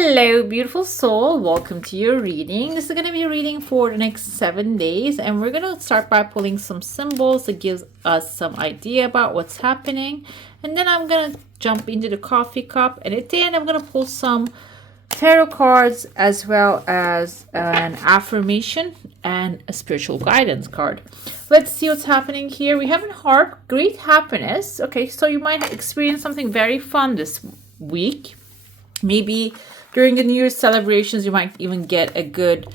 Hello, beautiful soul. Welcome to your reading. This is going to be a reading for the next 7 days, and we're going to start by pulling some symbols that gives us some idea about what's happening. And then I'm going to jump into the coffee cup, and at the end, I'm going to pull some tarot cards as well as an affirmation and a spiritual guidance card. Let's see what's happening here. We have in heart great happiness. Okay, so you might experience something very fun this week. Maybe during the New Year's celebrations, you might even get a good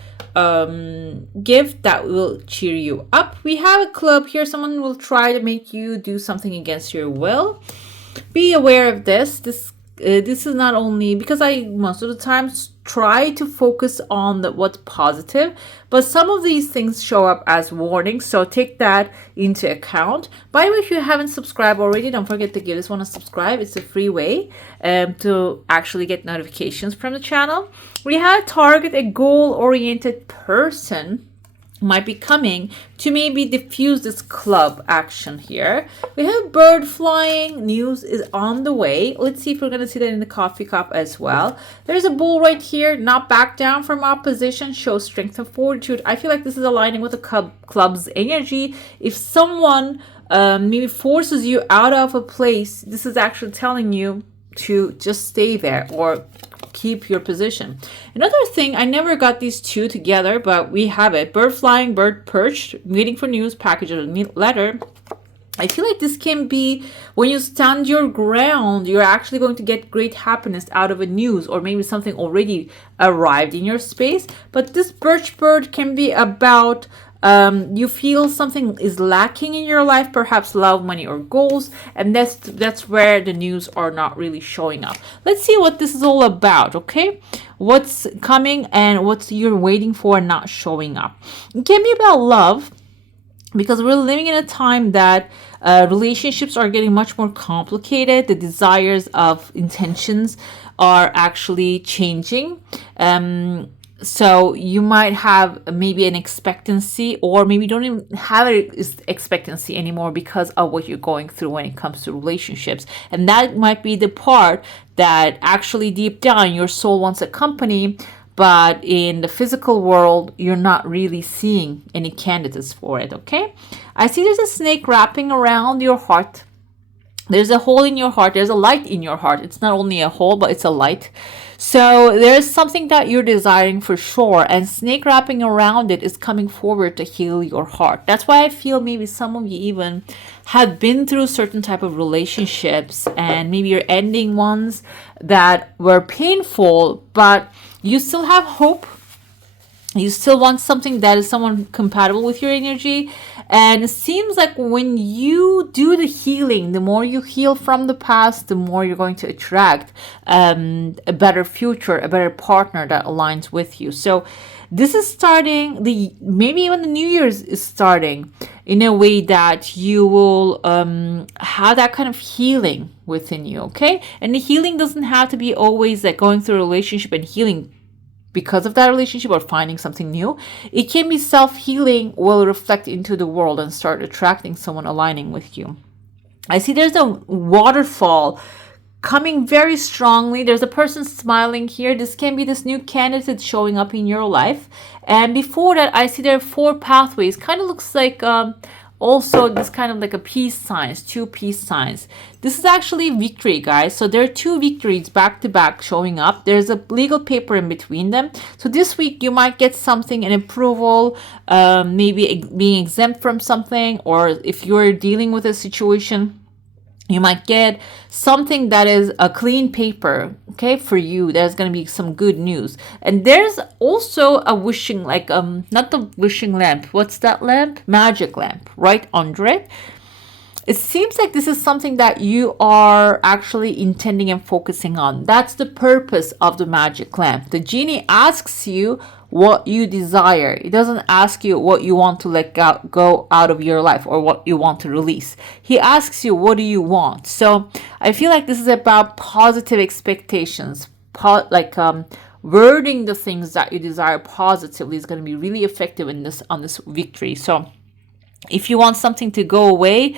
gift that will cheer you up. We have a club here. Someone will try to make you do something against your will. Be aware of this. This is not only because I most of the time try to focus on what's positive, but some of these things show up as warnings, so take that into account. By the way, if you haven't subscribed already, don't forget to give this one a subscribe. It's a free way to actually get notifications from the channel. We have target a goal-oriented person might be coming to maybe diffuse this club action here. We have bird flying. News is on the way. Let's see if we're going to see that in the coffee cup as well. There's a bull right here. Not back down from opposition. Shows strength and fortitude. I feel like this is aligning with the club's energy. If someone maybe forces you out of a place, this is actually telling you to just stay there or keep your position. Another thing, I never got these two together, but we have it. Bird flying, bird perched, waiting for news, package or letter. I feel like this can be when you stand your ground, you're actually going to get great happiness out of a news, or maybe something already arrived in your space. But this birch bird can be about you feel something is lacking in your life, perhaps love, money, or goals, and that's where the news are not really showing up. Let's see what this is all about, okay? What's coming and what you're waiting for and not showing up. It can be about love, because we're living in a time that relationships are getting much more complicated. The desires of intentions are actually changing. So you might have maybe an expectancy, or maybe you don't even have an expectancy anymore because of what you're going through when it comes to relationships. And that might be the part that actually deep down your soul wants a company, but in the physical world, you're not really seeing any candidates for it, okay? I see there's a snake wrapping around your heart. There's a hole in your heart. There's a light in your heart. It's not only a hole, but it's a light. So there's something that you're desiring for sure, and snake wrapping around it is coming forward to heal your heart. That's why I feel maybe some of you even have been through certain type of relationships, and maybe you're ending ones that were painful, but you still have hope. You still want something that is someone compatible with your energy. And it seems like when you do the healing, the more you heal from the past, the more you're going to attract a better future, a better partner that aligns with you. So this is starting, maybe even the New Year's is starting in a way that you will have that kind of healing within you, okay? And the healing doesn't have to be always like going through a relationship and healing because of that relationship or finding something new. It can be self-healing, will reflect into the world and start attracting someone aligning with you. I see there's a waterfall coming very strongly. There's a person smiling here. This can be this new candidate showing up in your life. And before that, I see there are 4 pathways. Kind of looks like also this kind of like a peace signs, 2 peace signs. This is actually victory, guys. So there are 2 victories back to back showing up. There's a legal paper in between them. So this week you might get something, an approval, maybe being exempt from something, or if you're dealing with a situation, you might get something that is a clean paper, okay, for you. There's going to be some good news. And there's also a wishing, like, not the wishing lamp. What's that lamp? Magic lamp, right under it. It seems like this is something that you are actually intending and focusing on. That's the purpose of the magic lamp. The genie asks you what you desire. It doesn't ask you what you want to let go out of your life or what you want to release. He asks you, what do you want? So I feel like this is about positive expectations, wording the things that you desire positively is going to be really effective in on this victory. So if you want something to go away,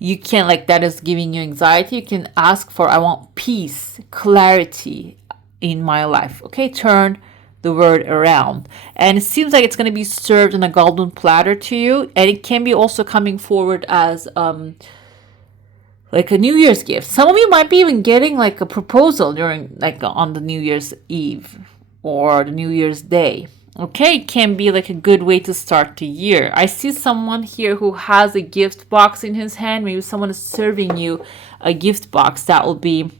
you can, like, that is giving you anxiety, you can ask for, I want peace, clarity, in my life. Okay, turn the word around. And it seems like it's going to be served on a golden platter to you. And it can be also coming forward as like a New Year's gift. Some of you might be even getting like a proposal during like on the New Year's Eve or the New Year's Day. Okay, it can be like a good way to start the year. I see someone here who has a gift box in his hand. Maybe someone is serving you a gift box that will be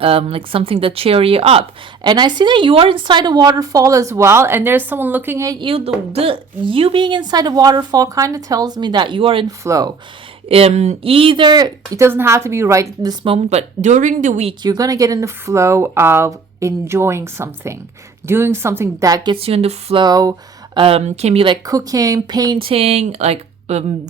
like something that cheer you up. And I see that you are inside a waterfall as well, and there's someone looking at you. You being inside a waterfall kind of tells me that you are in flow. Either it doesn't have to be right at this moment, but during the week you're gonna get in the flow of enjoying something, doing something that gets you in the flow. Can be like cooking, painting, like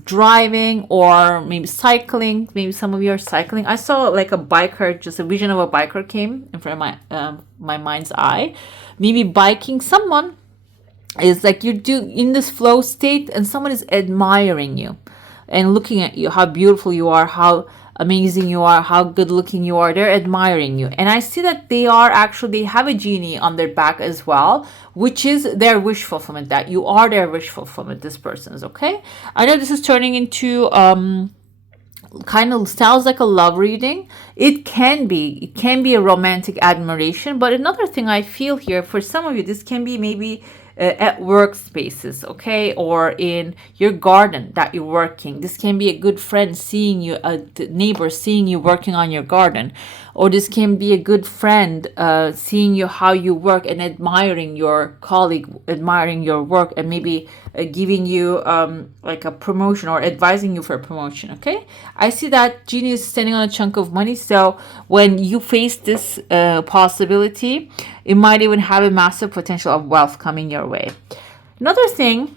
driving, or maybe cycling. Maybe some of you are cycling. I saw like a biker, just a vision of a biker came in front of my mind's eye. Maybe biking. Someone is like you do in this flow state, and someone is admiring you and looking at you, how beautiful you are, how amazing you are, how good looking you are. They're admiring you. And I see that they have a genie on their back as well, which is their wish fulfillment, that you are their wish fulfillment, this person's. Okay, I know this is turning into kind of sounds like a love reading. It can be a romantic admiration. But another thing I feel here, for some of you, this can be maybe at workspaces, okay, or in your garden that you're working. This can be a good friend seeing you, a neighbor seeing you working on your garden, or this can be a good friend seeing you how you work and admiring your colleague, admiring your work, and maybe giving you like a promotion or advising you for a promotion. Okay, I see that genie is standing on a chunk of money. So when you face this possibility, it might even have a massive potential of wealth coming your way. Another thing,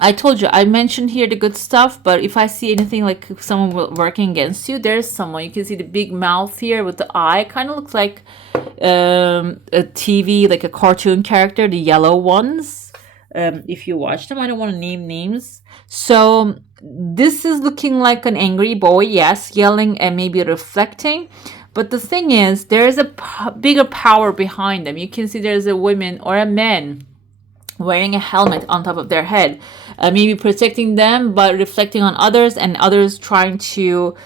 I told you, I mentioned here the good stuff, but if I see anything like someone working against you, there's someone. You can see the big mouth here with the eye. Kind of looks like a TV, like a cartoon character, the yellow ones. If you watch them, I don't want to name names. So this is looking like an angry boy, yes, yelling and maybe reflecting. But the thing is, there is a bigger power behind them. You can see there's a woman or a man wearing a helmet on top of their head, maybe protecting them, but reflecting on others, and others trying to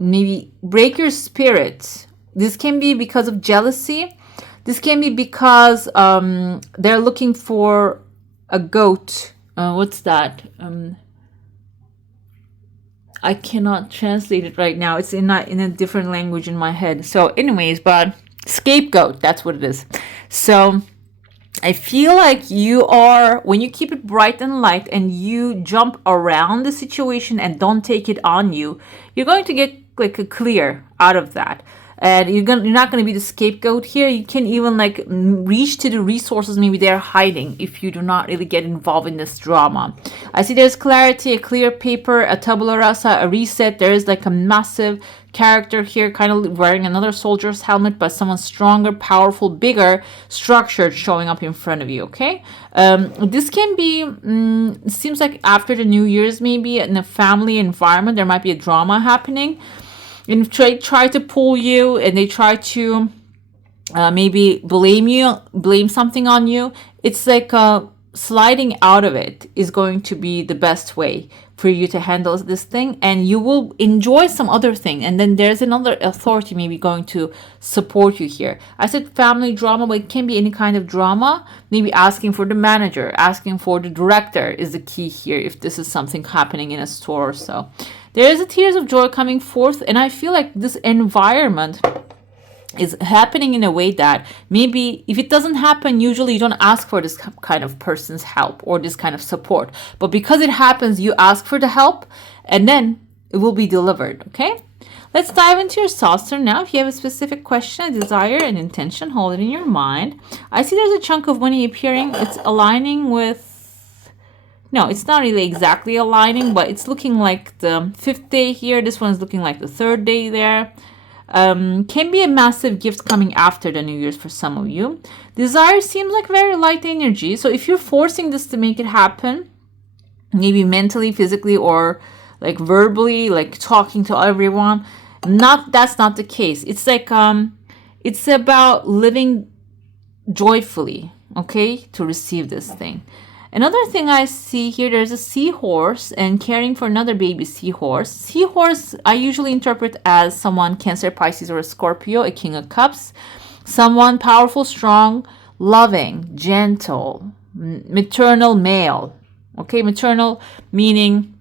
maybe break your spirit. This can be because of jealousy. This can be because they're looking for a goat. What's that? I cannot translate it right now. It's in a different language in my head. So anyways, but scapegoat, that's what it is. So I feel like you are, when you keep it bright and light and you jump around the situation and don't take it on you, you're going to get like a clear out of that. And you're not going to be the scapegoat here. You can even like reach to the resources maybe they're hiding if you do not really get involved in this drama. I see there's clarity, a clear paper, a tabula rasa, a reset. There is like a massive character here kind of wearing another soldier's helmet, but someone stronger, powerful, bigger, structured showing up in front of you. Okay, this can be it seems like after the New Year's, maybe in a family environment there might be a drama happening. And if they try to pull you and they try to maybe blame something on you, it's like sliding out of it is going to be the best way for you to handle this thing, and you will enjoy some other thing. And then there's another authority maybe going to support you here. I said family drama, but it can be any kind of drama. Maybe asking for the manager, asking for the director is the key here if this is something happening in a store or so. There is a tears of joy coming forth, and I feel like this environment is happening in a way that maybe if it doesn't happen, usually you don't ask for this kind of person's help or this kind of support. But because it happens, you ask for the help, and then it will be delivered, okay? Let's dive into your saucer now. If you have a specific question, a desire, an intention, hold it in your mind. I see there's a chunk of money appearing. It's aligning with... No, it's not really exactly aligning, but it's looking like the 5th day here. This one's looking like the 3rd day there. Can be a massive gift coming after the New Year's for some of you. Desire seems like very light energy. So if you're forcing this to make it happen, maybe mentally, physically, or like verbally, like talking to everyone, that's not the case. It's like It's about living joyfully, okay, to receive this thing. Another thing I see here, there's a seahorse and caring for another baby seahorse. Seahorse, I usually interpret as someone Cancer, Pisces, or a Scorpio, a King of Cups. Someone powerful, strong, loving, gentle, maternal male. Okay, maternal meaning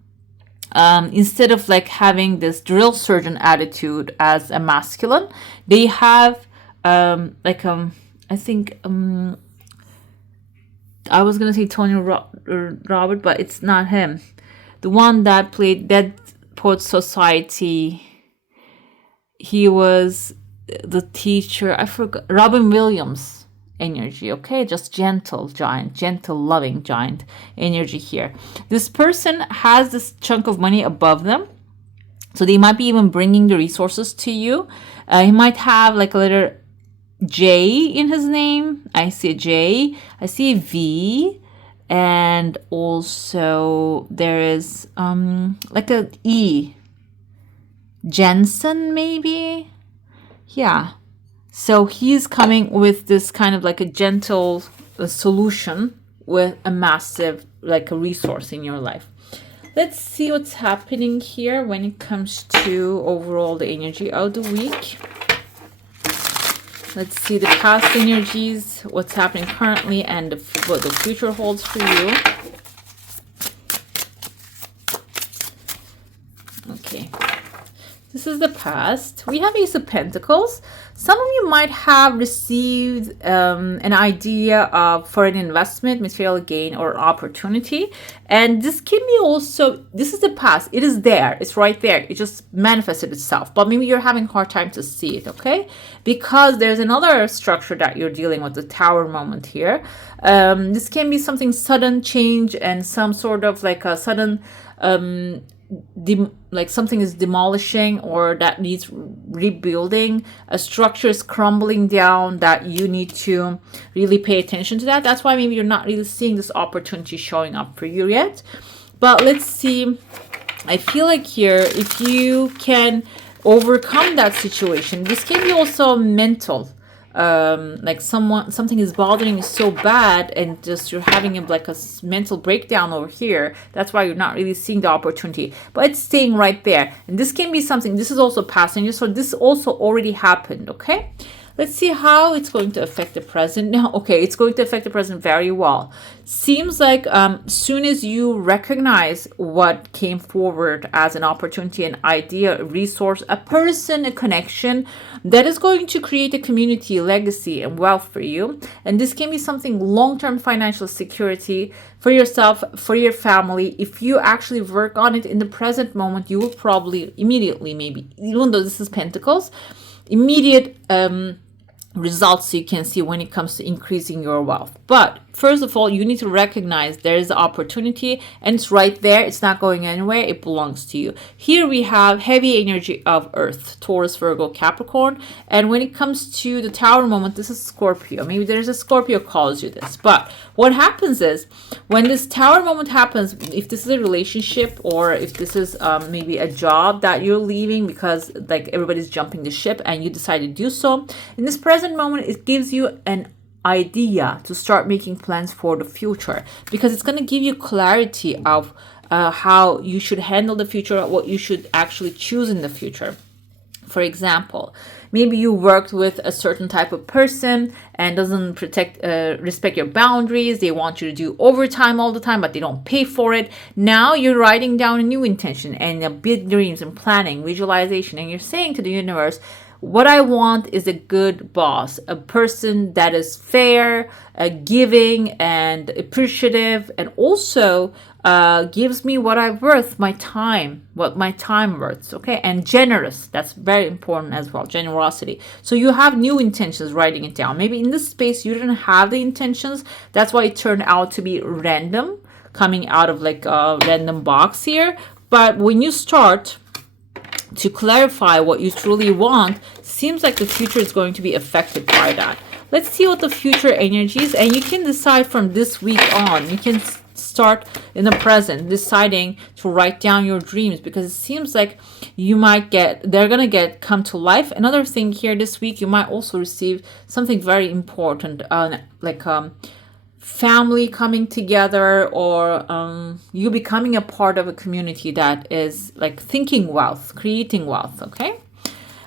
instead of like having this drill sergeant attitude as a masculine, they have I think I was gonna say Tony Robert, but it's not him. The one that played Dead Poet Society. He was the teacher. I forgot. Robin Williams energy. Okay, just gentle giant, gentle loving giant energy here. This person has this chunk of money above them, so they might be even bringing the resources to you. He might have like a little J in his name. I see a J, I see a V, and also there is like a E. Jensen maybe? Yeah. So he's coming with this kind of like a gentle solution with a massive like a resource in your life. Let's see what's happening here when it comes to overall the energy of the week. Let's see the past energies, what's happening currently, and what the future holds for you. Okay. This is the past. We have Ace of Pentacles. Some of you might have received an idea of for an investment, material gain, or opportunity. And this can be also, this is the past. It is there. It's right there. It just manifested itself. But maybe you're having a hard time to see it, okay? Because there's another structure that you're dealing with, the Tower moment here. This can be something sudden change and some sort of like a sudden like something is demolishing or that needs rebuilding, a structure is crumbling down that you need to really pay attention to that. That's why maybe you're not really seeing this opportunity showing up for you yet. But let's see. I feel like here, if you can overcome that situation, this can be also mental. Like something is bothering you so bad and just you're having like a mental breakdown over here. That's why you're not really seeing the opportunity, but it's staying right there. And this can be something, this is also passing, so this also already happened. Okay, let's see how it's going to affect the present now. Okay, it's going to affect the present very well. Seems like soon as you recognize what came forward as an opportunity, an idea, a resource, a person, a connection, that is going to create a community, legacy, and wealth for you. And this can be something long-term financial security for yourself, for your family. If you actually work on it in the present moment, you will probably immediately, maybe, even though this is Pentacles, immediate results you can see when it comes to increasing your wealth. But first of all, you need to recognize there is an opportunity and it's right there. It's not going anywhere. It belongs to you. Here we have heavy energy of Earth, Taurus, Virgo, Capricorn. And when it comes to the Tower moment, this is Scorpio. Maybe there's a Scorpio calls you this. But what happens is when this Tower moment happens, if this is a relationship or if this is maybe a job that you're leaving because like everybody's jumping the ship and you decide to do so, in this present moment, it gives you an idea to start making plans for the future, because it's going to give you clarity of how you should handle the future, what you should actually choose in the future. For example, maybe you worked with a certain type of person and doesn't respect your boundaries. They want you to do overtime all the time, but they don't pay for it. Now you're writing down a new intention and big dreams and planning, visualization, and you're saying to the universe, what I want is a good boss, a person that is fair, giving and appreciative, and also gives me what I'm worth, my time, what my time worth, okay? And generous, that's very important as well, generosity. So you have new intentions, writing it down. Maybe in this space you didn't have the intentions, that's why it turned out to be random, coming out of like a random box here. But when you start to clarify what you truly want, seems like the future is going to be affected by that. Let's see what the future energy is, and you can decide from this week on. You can start in the present, deciding to write down your dreams, because it seems like they're gonna come to life. Another thing here this week, you might also receive something very important, like family coming together, or you becoming a part of a community that is like thinking wealth, creating wealth. Okay,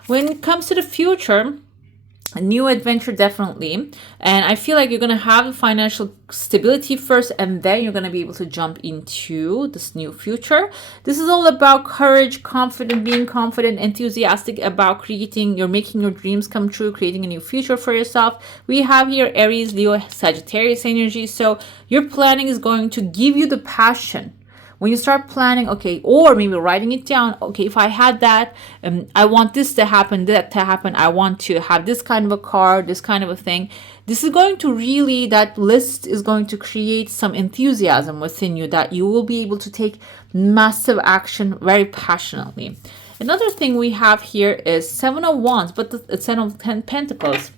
when it comes to the future, a new adventure, definitely. And I feel like you're going to have financial stability first, and then you're going to be able to jump into this new future. This is all about courage, being confident, enthusiastic about you're making your dreams come true, creating a new future for yourself. We have here Aries, Leo, Sagittarius energy. So your planning is going to give you the passion. When you start planning, okay, or maybe writing it down, okay, if I had that, I want this to happen, that to happen, I want to have this kind of a car, this kind of a thing. This is going to really, that list is going to create some enthusiasm within you that you will be able to take massive action very passionately. Another thing we have here is Seven of Wands, but the Seven of Pentacles.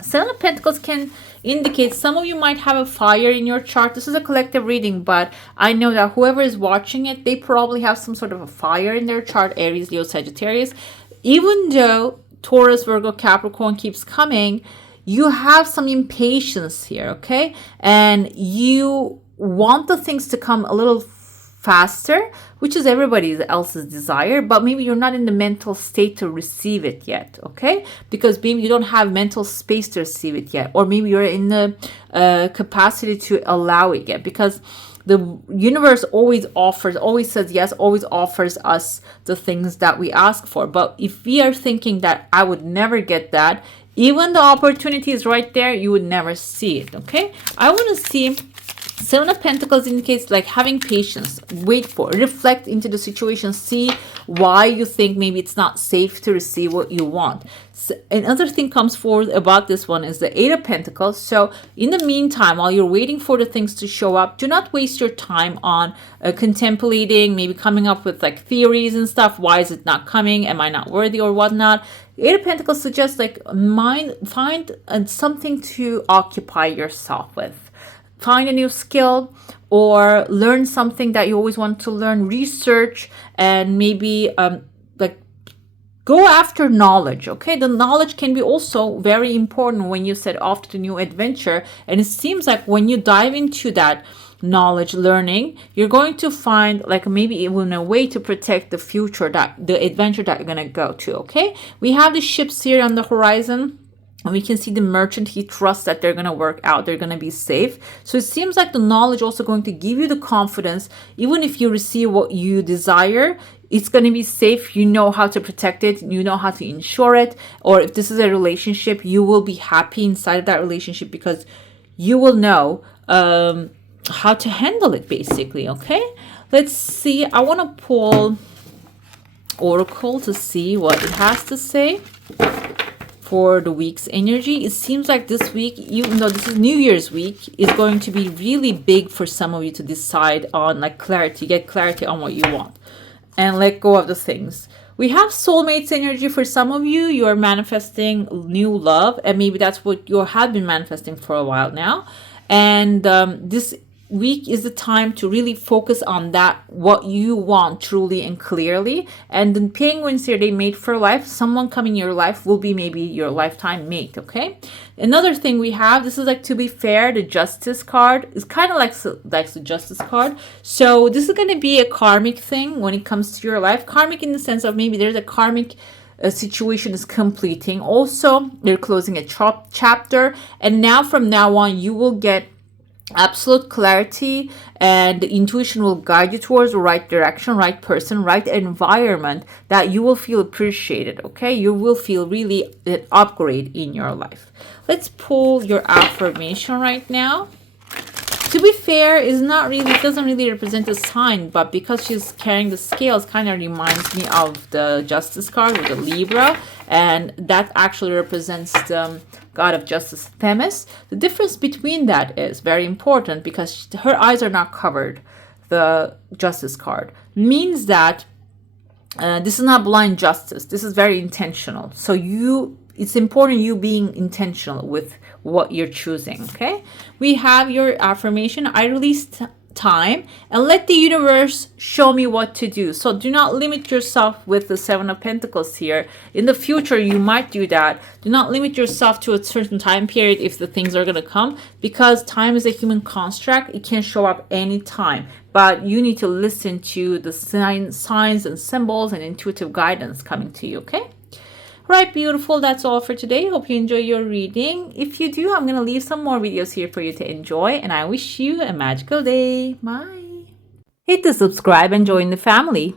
Seven of Pentacles can indicate some of you might have a fire in your chart. This is a collective reading, but I know that whoever is watching it, they probably have some sort of a fire in their chart, Aries, Leo, Sagittarius. Even though Taurus, Virgo, Capricorn keeps coming, you have some impatience here, okay? And you want the things to come a little faster, which is everybody else's desire, but maybe you're not in the mental state to receive it yet, okay? Because maybe you don't have mental space to receive it yet, or maybe you're in the capacity to allow it yet, because the universe always says yes, always offers us the things that we ask for. But if we are thinking that I would never get that, even the opportunity is right there, you would never see it, okay? I want to see Seven of Pentacles indicates like having patience, wait for, reflect into the situation, see why you think maybe it's not safe to receive what you want. So another thing comes forward about this one is the Eight of Pentacles. So in the meantime, while you're waiting for the things to show up, do not waste your time on contemplating, maybe coming up with like theories and stuff. Why is it not coming? Am I not worthy or whatnot? Eight of Pentacles suggests like find something to occupy yourself with. Find a new skill or learn something that you always want to learn, research, and maybe like go after knowledge, okay? The knowledge can be also very important when you set off to a new adventure. And it seems like when you dive into that knowledge, learning, you're going to find like maybe even a way to protect the future, the adventure that you're going to go to, okay? We have the ships here on the horizon. And we can see the merchant, he trusts that they're going to work out, they're going to be safe. So it seems like the knowledge also going to give you the confidence, even if you receive what you desire, it's going to be safe. You know how to protect it, you know how to ensure it. Or if this is a relationship, you will be happy inside of that relationship because you will know how to handle it, basically, okay? Let's see. I want to pull Oracle to see what it has to say for the week's energy. It seems like this week, even though this is New Year's week, is going to be really big for some of you to decide on like clarity, get clarity on what you want and let go of the things. We have soulmates energy for some of you. You are manifesting new love, and maybe that's what you have been manifesting for a while now. And this week is the time to really focus on that, what you want truly and clearly. And the penguins here, they mate for life. Someone coming in your life will be maybe your lifetime mate, okay? Another thing we have, this is like, to be fair, the Justice card is kind of like the Justice card. So this is going to be a karmic thing when it comes to your life. Karmic in the sense of maybe there's a karmic situation is completing. Also, they're closing a chapter. And now from now on, you will get absolute clarity, and the intuition will guide you towards the right direction, right person, right environment that you will feel appreciated, okay? You will feel really an upgrade in your life. Let's pull your affirmation right now. To be fair, is not really, it doesn't really represent a sign, but because she's carrying the scales, kind of reminds me of the Justice card with the Libra, and that actually represents the God of Justice, Themis. The difference between that is very important because her eyes are not covered. The Justice card means that this is not blind justice. This is very intentional. So it's important you being intentional with what you're choosing, okay? We have your affirmation. I released time and let the universe show me what to do. So do not limit yourself with the Seven of Pentacles here. In the future, you might do that. Do not limit yourself to a certain time period if the things are going to come, because time is a human construct. It can show up anytime, but you need to listen to the signs and symbols and intuitive guidance coming to you, okay? Right, beautiful. That's all for today. Hope you enjoy your reading. If you do, I'm going to leave some more videos here for you to enjoy, and I wish you a magical day. Bye. Hit the subscribe and join the family.